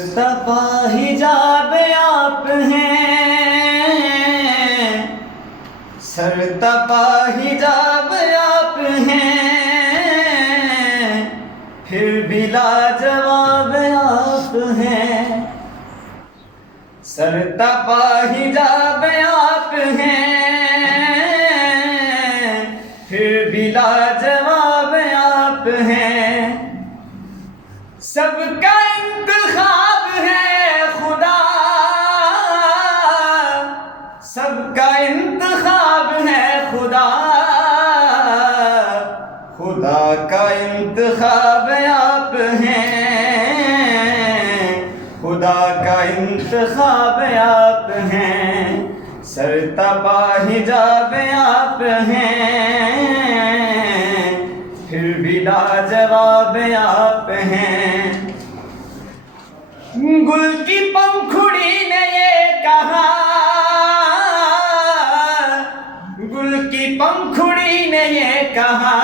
مصطفیٰ حجاب آپ ہیں، سرتپا حجاب آپ ہیں، پھر بھی لاجواب آپ ہیں۔ سرتپا حجاب آپ ہیں، پھر بھی لاجواب آپ ہیں۔ سب کا انتخاب ہے خدا، سب کا انتخاب ہے خدا، خدا کا انتخاب آپ ہیں، خدا کا انتخاب آپ ہیں۔ سرتپا حجاب آپ ہیں، پھر بھی لاجواب آپ ہیں۔ گل کی پنکھڑی نے یہ کہا، گل کی پنکھڑی نے یہ کہا،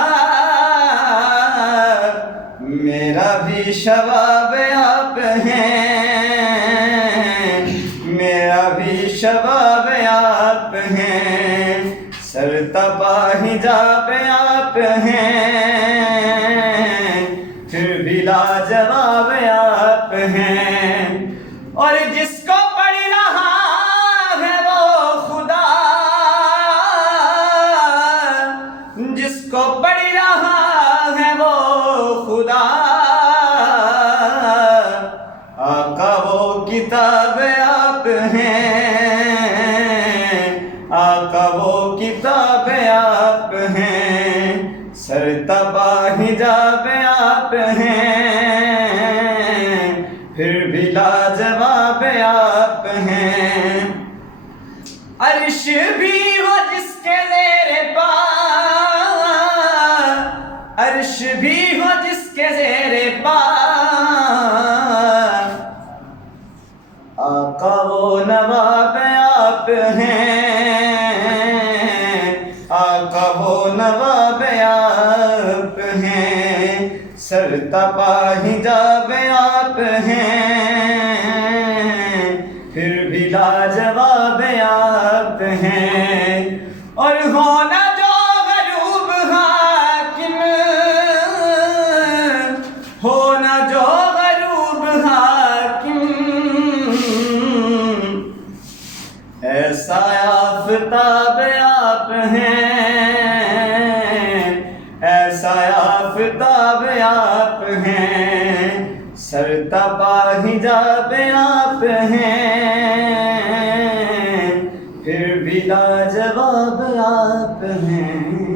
میرا بھی شباب آپ ہیں، میرا بھی شباب آپ ہیں۔ سرتپا حجاب آپ ہیں، پھر بھی لاجواب آپ ہیں۔ اور جس کو پڑھ رہا ہے وہ خدا، جس کو پڑھ رہا ہے وہ خدا، آقا وہ کتاب آپ ہیں، آقا وہ کتاب آپ ہیں۔ سرتپا حجاب آپ ہیں، پھر بھی لاجواب آپ ہیں۔ عرش بھی ہو جس کے زیر پا، عرش بھی ہو جس کے زیر پا، آقا وہ نواب آپ ہیں، آقا وہ نواب آپ ہیں۔ سرتپا حجاب آپ ہیں، پھر بھی لاجواب آپ ہیں۔ اور ہونا جو غروب حاکم، ہونا جو غروب حاکم، ایسا آفتاب آپ ہیں، ایسا آفتاب آپ ہیں۔ سرتپا حجاب آپ ہیں، پھر بھی لاجواب آپ ہیں۔